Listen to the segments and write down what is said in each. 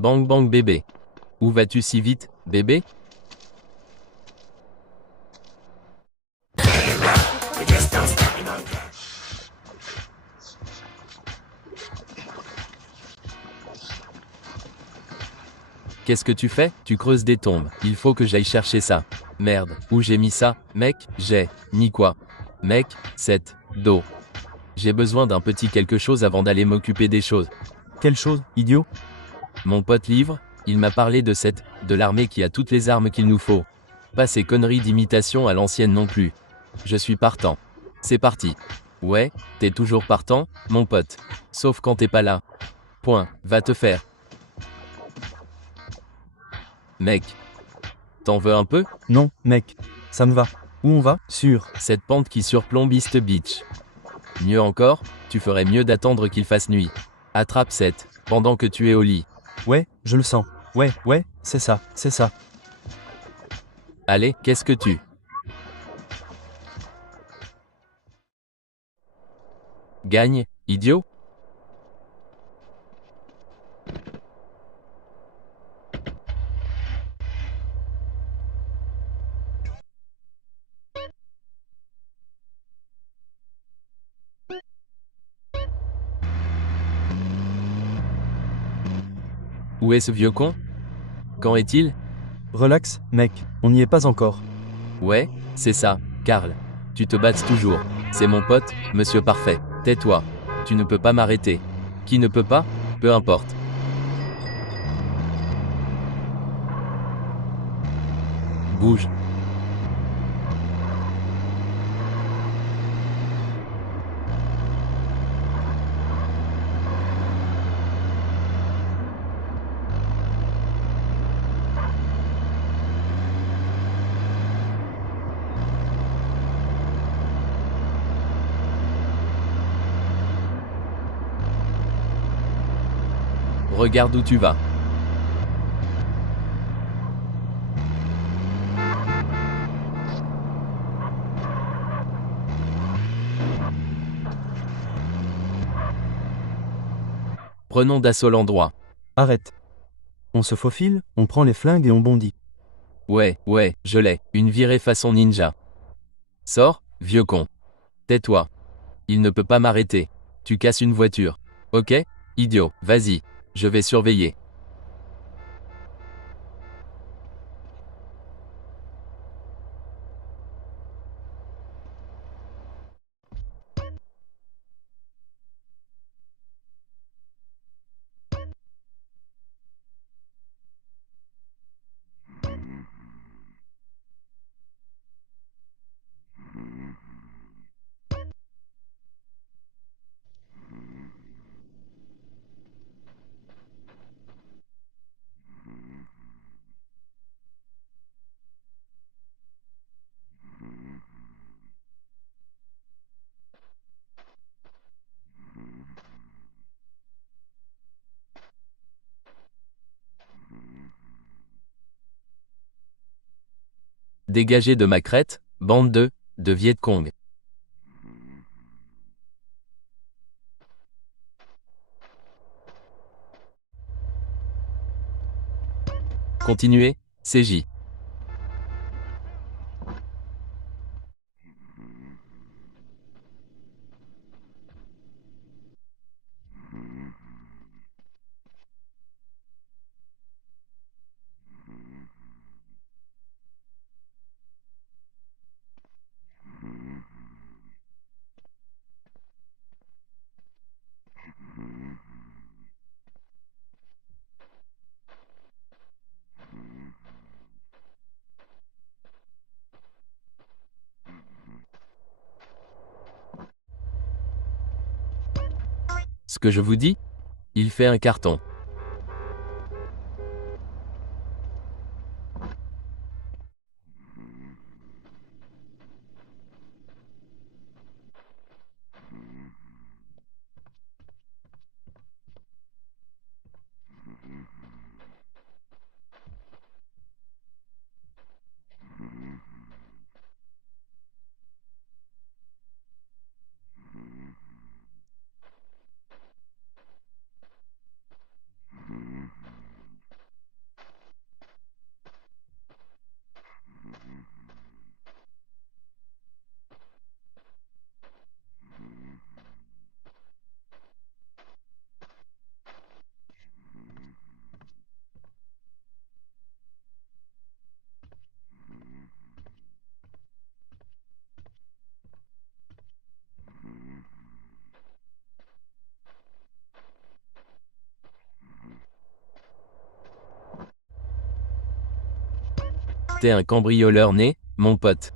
Bang bang bébé. Où vas-tu si vite, bébé? Qu'est-ce que tu fais? Tu creuses des tombes. Il faut que j'aille chercher ça. Merde, où j'ai mis ça? Mec, ni quoi. Mec, dos. J'ai besoin d'un petit quelque chose avant d'aller m'occuper des choses. Quelle chose, idiot? Mon pote livre, il m'a parlé de l'armée qui a toutes les armes qu'il nous faut. Pas ces conneries d'imitation à l'ancienne non plus. Je suis partant. C'est parti. Ouais, t'es toujours partant, mon pote. Sauf quand t'es pas là. Point, va te faire. Mec. T'en veux un peu? Non, mec. Ça me va. Où on va? Sûr. Cette pente qui surplombe East Beach. Mieux encore, tu ferais mieux d'attendre qu'il fasse nuit. Attrape pendant que tu es au lit. Ouais, je le sens. Ouais, c'est ça, c'est ça. Allez, qu'est-ce que tu gagnes, idiot? Où est ce vieux con? Quand est-il? Relax, mec, on n'y est pas encore. Ouais, c'est ça, Karl. Tu te battes toujours. C'est mon pote, monsieur parfait. Tais-toi. Tu ne peux pas m'arrêter. Qui ne peut pas? Peu importe. Bouge. Regarde où tu vas. Prenons d'assaut l'endroit. Arrête. On se faufile, on prend les flingues et on bondit. Ouais, je l'ai. Une virée façon ninja. Sors, vieux con. Tais-toi. Il ne peut pas m'arrêter. Tu casses une voiture. Ok? Idiot, vas-y. Je vais surveiller. Dégagez de ma crête, bande de Viet Cong. Continuez, CJ. Ce que je vous dis? Il fait un carton. T'es un cambrioleur né, mon pote.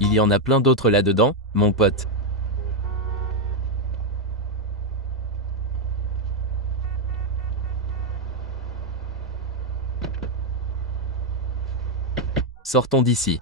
Il y en a plein d'autres là-dedans, mon pote. Sortons d'ici.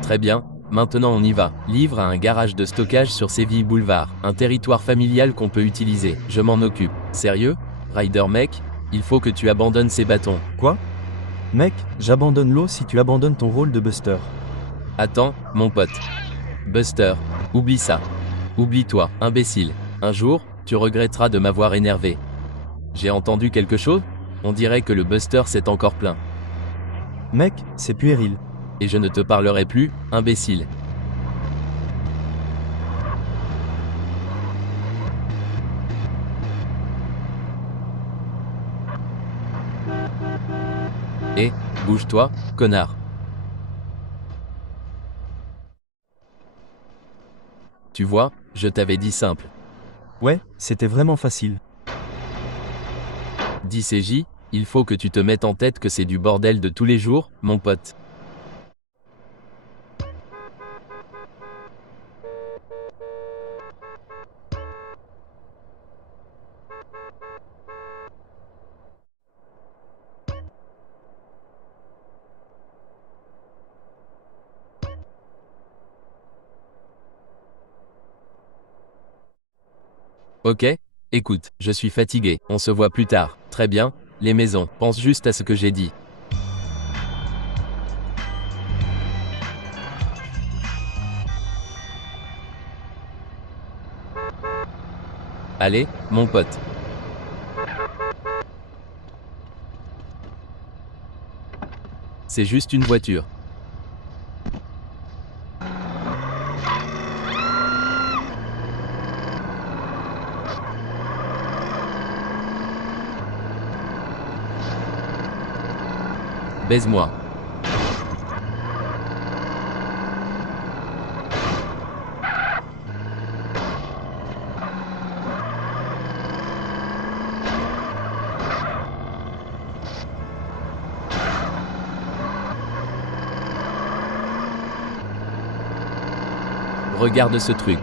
Très bien, maintenant on y va. Livre à un garage de stockage sur Séville Boulevard. Un territoire familial qu'on peut utiliser. Je m'en occupe. Sérieux? Rider mec, il faut que tu abandonnes ces bâtons. Quoi? Mec, j'abandonne l'eau si tu abandonnes ton rôle de Buster. Attends, mon pote. Buster, oublie ça. Oublie-toi, imbécile. Un jour, tu regretteras de m'avoir énervé. J'ai entendu quelque chose? On dirait que le Buster s'est encore plaint. Mec, c'est puéril. Et je ne te parlerai plus, imbécile. Et, bouge-toi, connard. Tu vois, je t'avais dit simple. Ouais, c'était vraiment facile. Dis CJ, il faut que tu te mettes en tête que c'est du bordel de tous les jours, mon pote. Ok? Écoute, je suis fatigué, on se voit plus tard. Très bien, les maisons, pense juste à ce que j'ai dit. Allez, mon pote. C'est juste une voiture. Baise-moi. Regarde ce truc.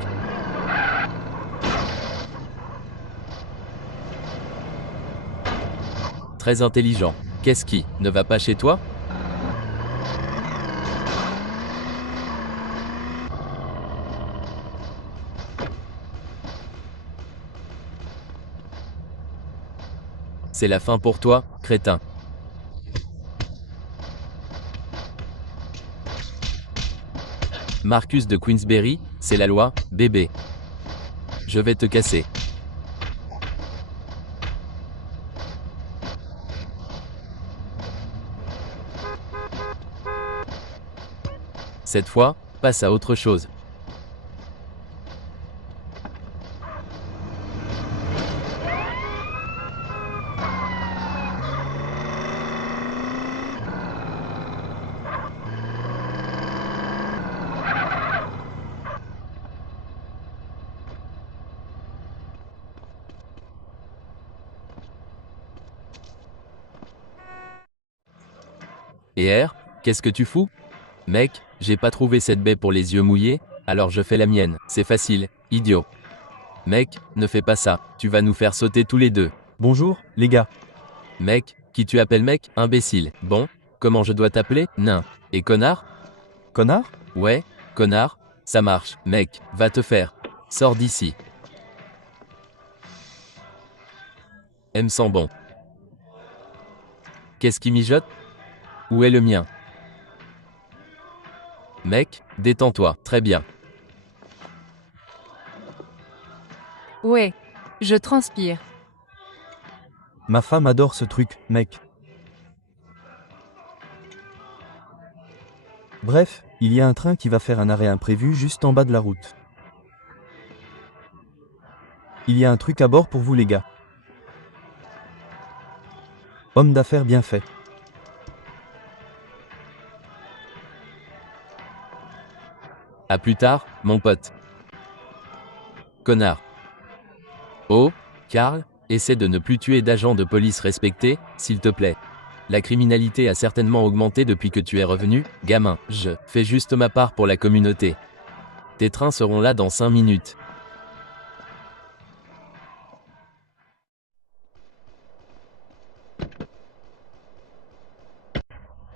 Très intelligent. Qu'est-ce qui ne va pas chez toi? C'est la fin pour toi, crétin. Marcus de Queensberry, c'est la loi, bébé. Je vais te casser. Cette fois, passe à autre chose. Et R, qu'est-ce que tu fous? Mec, j'ai pas trouvé cette baie pour les yeux mouillés, alors je fais la mienne. C'est facile, idiot. Mec, ne fais pas ça, tu vas nous faire sauter tous les deux. Bonjour, les gars. Mec, qui tu appelles mec? Imbécile. Bon, comment je dois t'appeler? Nain. Et connard? Connard? Ouais, connard, ça marche. Mec, va te faire. Sors d'ici. Elle me sent bon. Qu'est-ce qui mijote? Où est le mien? Mec, détends-toi, très bien. Ouais. Je transpire. Ma femme adore ce truc, mec. Bref, il y a un train qui va faire un arrêt imprévu juste en bas de la route. Il y a un truc à bord pour vous les gars. Homme d'affaires bien fait. À plus tard, mon pote. Connard. Oh, Karl, essaie de ne plus tuer d'agents de police respectés, s'il te plaît. La criminalité a certainement augmenté depuis que tu es revenu, gamin. Je fais juste ma part pour la communauté. Tes trains seront là dans 5 minutes.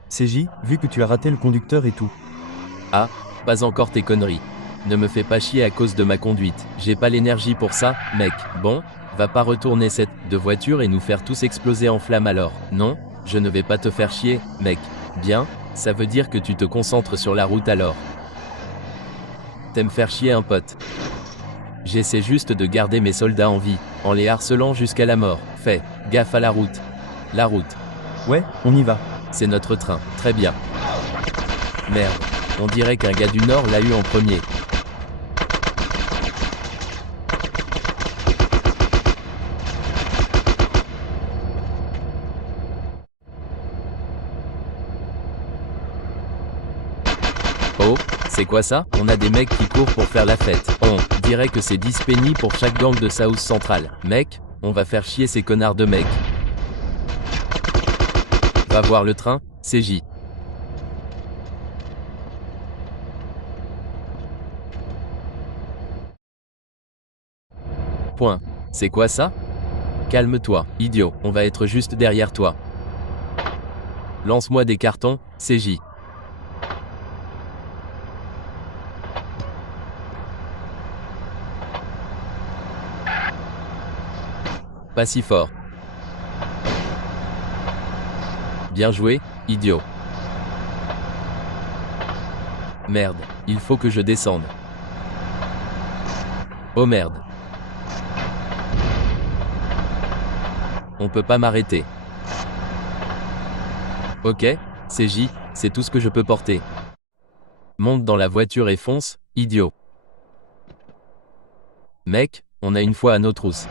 CJ, vu que tu as raté le conducteur et tout. Ah, pas encore tes conneries. Ne me fais pas chier à cause de ma conduite. J'ai pas l'énergie pour ça, mec. Bon, va pas retourner cette de voiture et nous faire tous exploser en flammes alors. Non, je ne vais pas te faire chier, mec. Bien, ça veut dire que tu te concentres sur la route alors. T'aimes faire chier un pote. J'essaie juste de garder mes soldats en vie, en les harcelant jusqu'à la mort. Fais gaffe à la route. La route. Ouais, on y va. C'est notre train, très bien. Merde, on dirait qu'un gars du Nord l'a eu en premier. Oh, c'est quoi ça? On a des mecs qui courent pour faire la fête. On dirait que c'est 10 pennies pour chaque gang de South Central. Mec, on va faire chier ces connards de mecs. Va voir le train, CJ. Point. C'est quoi ça? Calme-toi, idiot, on va être juste derrière toi. Lance-moi des cartons, CJ. Pas si fort. Bien joué, idiot. Merde, il faut que je descende. Oh merde. On peut pas m'arrêter. Ok, CJ, c'est tout ce que je peux porter. Monte dans la voiture et fonce, idiot. Mec, on a une fois à nos trousses.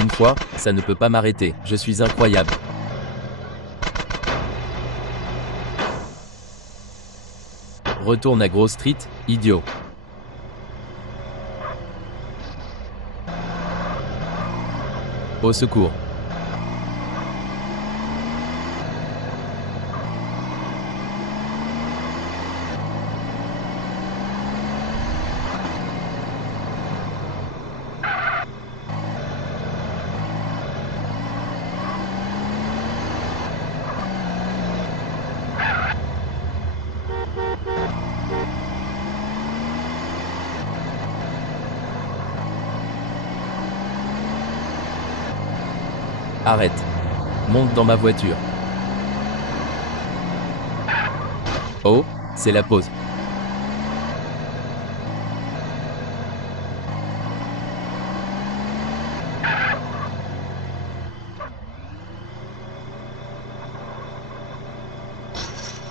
Une fois, ça ne peut pas m'arrêter, je suis incroyable. Retourne à Grove Street, idiot. Au secours. Arrête. Monte dans ma voiture. Oh, c'est la pause.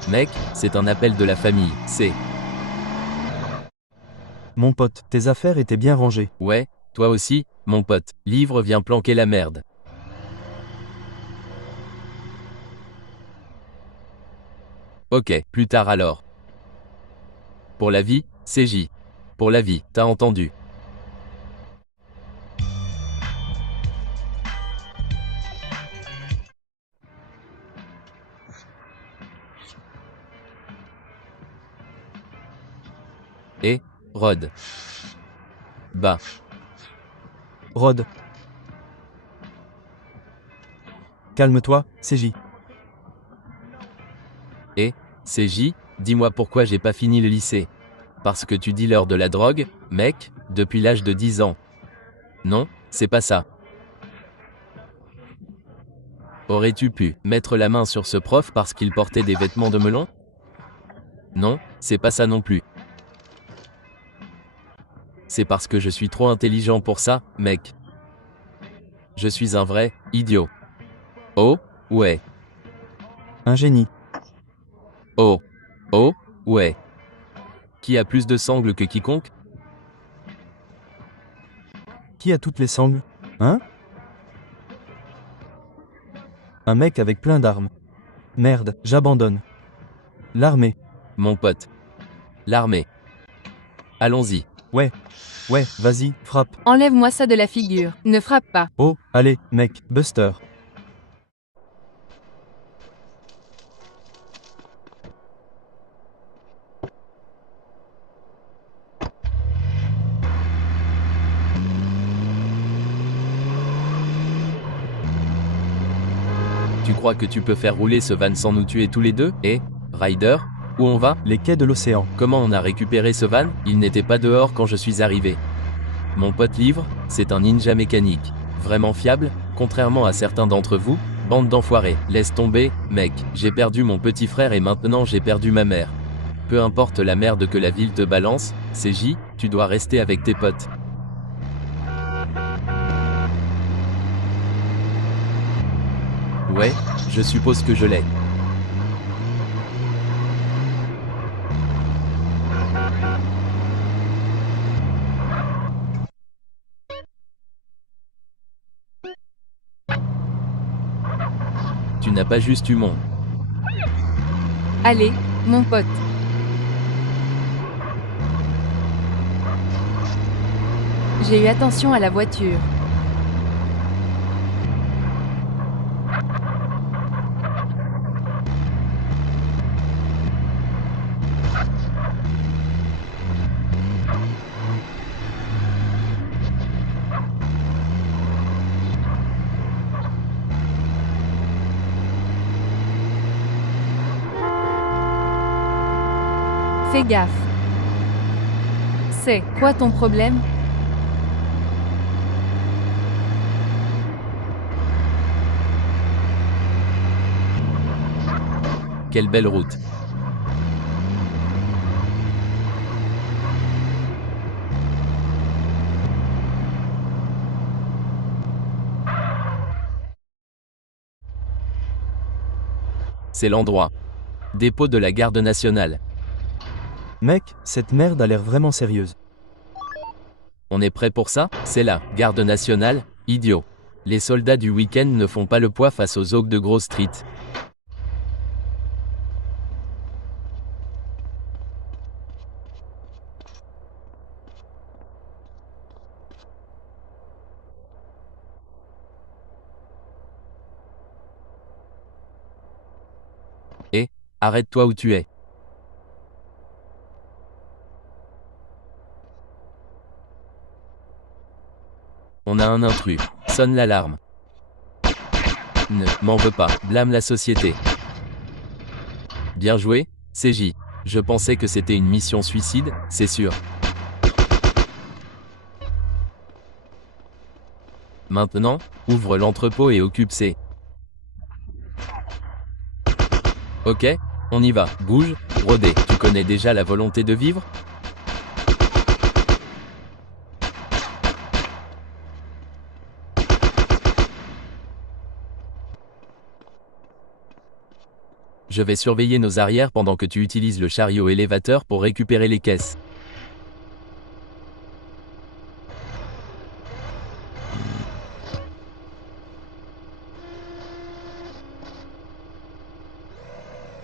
Mec, c'est un appel de la famille, c'est... Mon pote, tes affaires étaient bien rangées. Ouais, toi aussi, mon pote. Livre vient planquer la merde. Ok, plus tard alors. Pour la vie, CJ. Pour la vie, t'as entendu. Et, Rod. Bah, Rod, Calme-toi, CJ. CJ, dis-moi pourquoi j'ai pas fini le lycée. Parce que tu dealers de la drogue, mec, depuis l'âge de 10 ans. Non, c'est pas ça. Aurais-tu pu mettre la main sur ce prof parce qu'il portait des vêtements de melon? Non, c'est pas ça non plus. C'est parce que je suis trop intelligent pour ça, mec. Je suis un vrai idiot. Oh, ouais. Un génie. Oh, oh, ouais. Qui a plus de sangles que quiconque? Qui a toutes les sangles? Hein? Un mec avec plein d'armes. Merde, j'abandonne. L'armée. Mon pote. L'armée. Allons-y. Ouais, vas-y, frappe. Enlève-moi ça de la figure. Ne frappe pas. Oh, allez, mec, Buster. Tu crois que tu peux faire rouler ce van sans nous tuer tous les deux? Eh, Ryder, où on va? Les quais de l'océan. Comment on a récupéré ce van? Il n'était pas dehors quand je suis arrivé. Mon pote Livre, c'est un ninja mécanique. Vraiment fiable, contrairement à certains d'entre vous, bande d'enfoirés. Laisse tomber, mec, j'ai perdu mon petit frère et maintenant j'ai perdu ma mère. Peu importe la merde que la ville te balance, CJ, tu dois rester avec tes potes. Ouais, je suppose que je l'ai. Tu n'as pas juste eu mon. Allez, mon pote. J'ai eu attention à la voiture. Fais gaffe. C'est quoi ton problème? Quelle belle route. C'est l'endroit. Dépôt de la garde nationale. Mec, cette merde a l'air vraiment sérieuse. On est prêt pour ça? C'est la garde nationale, idiot. Les soldats du week-end ne font pas le poids face aux ogres de Grove Street. Et, arrête-toi où tu es. On a un intrus. Sonne l'alarme. Ne m'en veux pas, blâme la société. Bien joué, CJ. Je pensais que c'était une mission suicide, c'est sûr. Maintenant, ouvre l'entrepôt et occupe C. Ok, on y va, bouge, Rodé. Tu connais déjà la volonté de vivre? Je vais surveiller nos arrières pendant que tu utilises le chariot élévateur pour récupérer les caisses.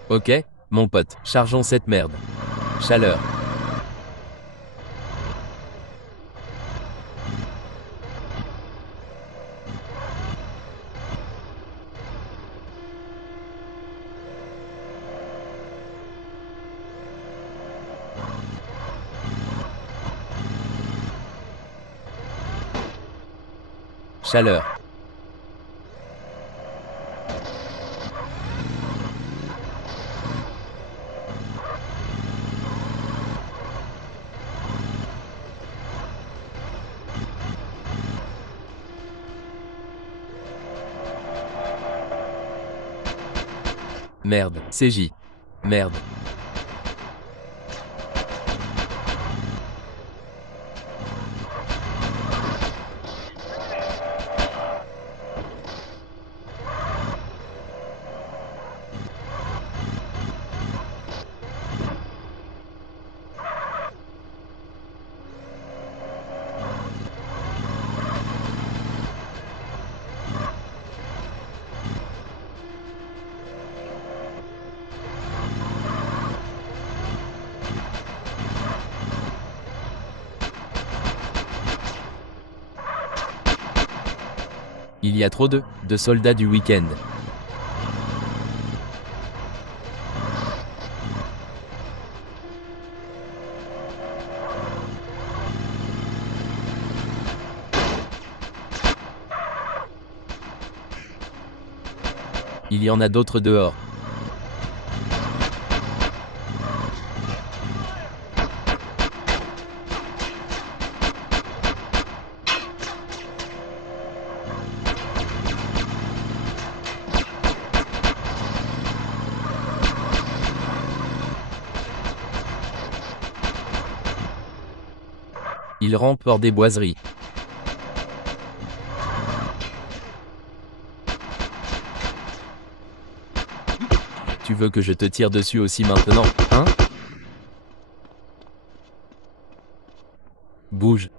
Ok, mon pote, chargeons cette merde. Chaleur. Chaleur. Merde, CJ. Merde. Il y a trop de soldats du week-end. Il y en a d'autres dehors. Ils rampent hors des boiseries. Tu veux que je te tire dessus aussi maintenant, hein? Bouge.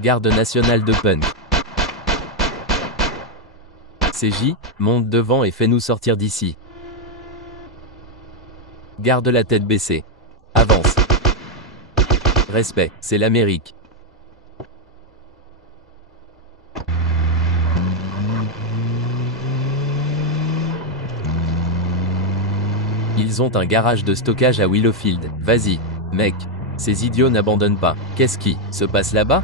Garde nationale de punk. CJ, monte devant et fais-nous sortir d'ici. Garde la tête baissée. Avance. Respect, c'est l'Amérique. Ils ont un garage de stockage à Willowfield. Vas-y, mec. Ces idiots n'abandonnent pas. Qu'est-ce qui se passe là-bas?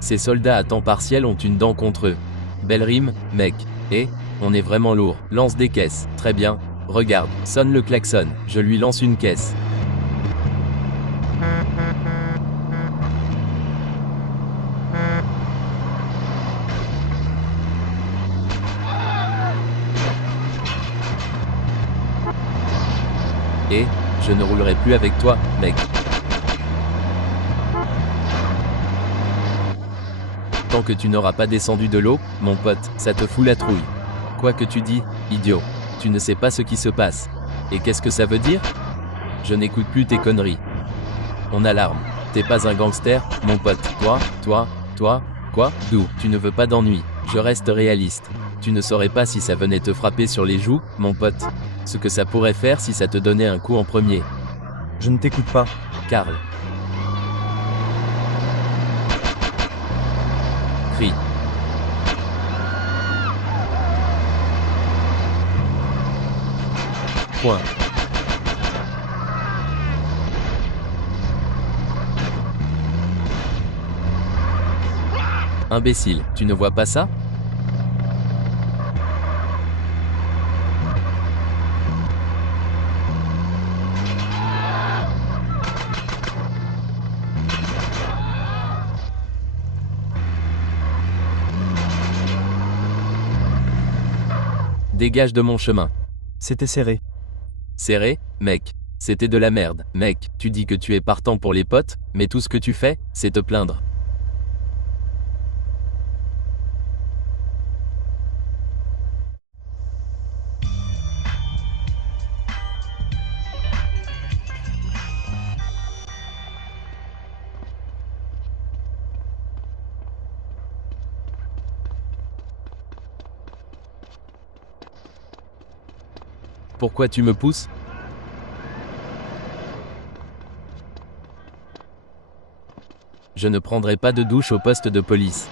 Ces soldats à temps partiel ont une dent contre eux. Belle rime, mec. Et on est vraiment lourd. Lance des caisses. Très bien. Regarde, sonne le klaxon. Je lui lance une caisse. Et je ne roulerai plus avec toi, mec. Tant que tu n'auras pas descendu de l'eau, mon pote, ça te fout la trouille. Quoi que tu dis, idiot, tu ne sais pas ce qui se passe. Et qu'est-ce que ça veut dire? Je n'écoute plus tes conneries. On a l'arme. T'es pas un gangster, mon pote. Toi, quoi? D'où? Tu ne veux pas d'ennui. Je reste réaliste. Tu ne saurais pas si ça venait te frapper sur les joues, mon pote. Ce que ça pourrait faire si ça te donnait un coup en premier. Je ne t'écoute pas. Karl. Crie. Point. Imbécile, tu ne vois pas ça? Dégage de mon chemin. C'était serré. Serré, mec. C'était de la merde. Mec, tu dis que tu es partant pour les potes, mais tout ce que tu fais, c'est te plaindre. Pourquoi tu me pousses? Je ne prendrai pas de douche au poste de police.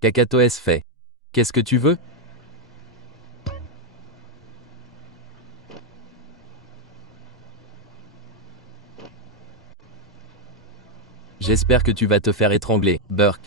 Cacatoès fait. Qu'est-ce que tu veux? J'espère que tu vas te faire étrangler, Burke.